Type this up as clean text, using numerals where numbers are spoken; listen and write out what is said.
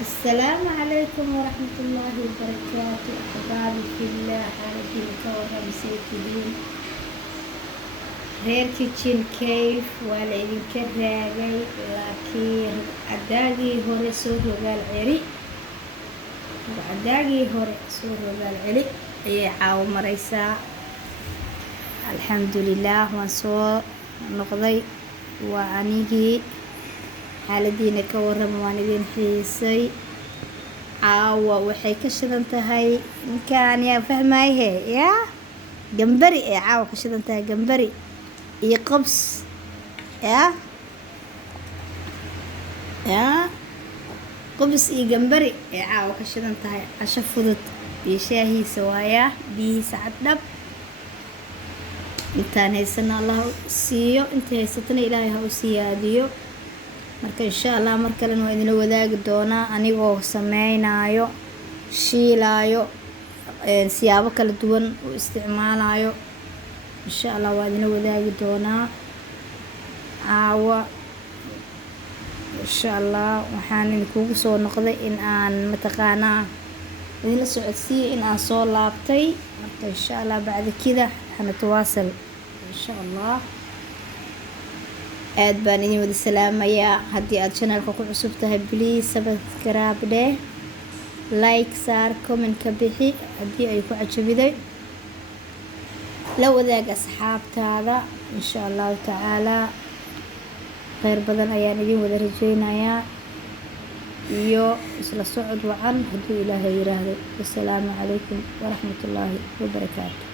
السلام عليكم ورحمة الله وبركاته. أحبابي في الله، حالتي كورة مسيكين reer kitchen cave waa la idinka raagay, laakiin cadaagii hore soo rogaal celi ayay caawo maraysaa. alxamdulilaah, waan soo noqday. waa anigii, xaaladiina ka warrama, waan idin xiisay. caawa waxay ka shidan tahay ninkaan yaa fahmayhe yaa gambari ee caawa ka shidan tahay, gambari iyo qabs qabs iyo gambari ee caawa ka shidan tahay. casho fudud iyo shaahiisa waayaa, biyihiisa caddhab. intaan haysana allah siiyo, inta haysatana ilaahay ha u siyaadiyo. marka insha allah mar kalena waa idinla wadaagi doonaa anigoo sameynaayo, shiilaayo, siyaabo kala duwan u isticmaalayo. insha allah waa idinla wadaagi doonaa caawa. insha allah waxaan idinkugu soo noqday in aan mataqaanaa idinla socodsiiyey in aan soo laabtay. marka insha allah bacda kida hanatawaasal insha allah. aad baan idin wada salaamayaa. haddii aad channelka ku cusub tahay, please subscribe dheh, like saar, comment ka bixi haddii ay ku cajabiday, la wadaag asxaabtaada. insha allahu tacaalaa kheyr badan ayaan idin wada rajeynayaa iyo isla socod wacan hadduu ilaahay yiraahdo. wasalaamu calaykum waraxmatullaahi wabarakaatu.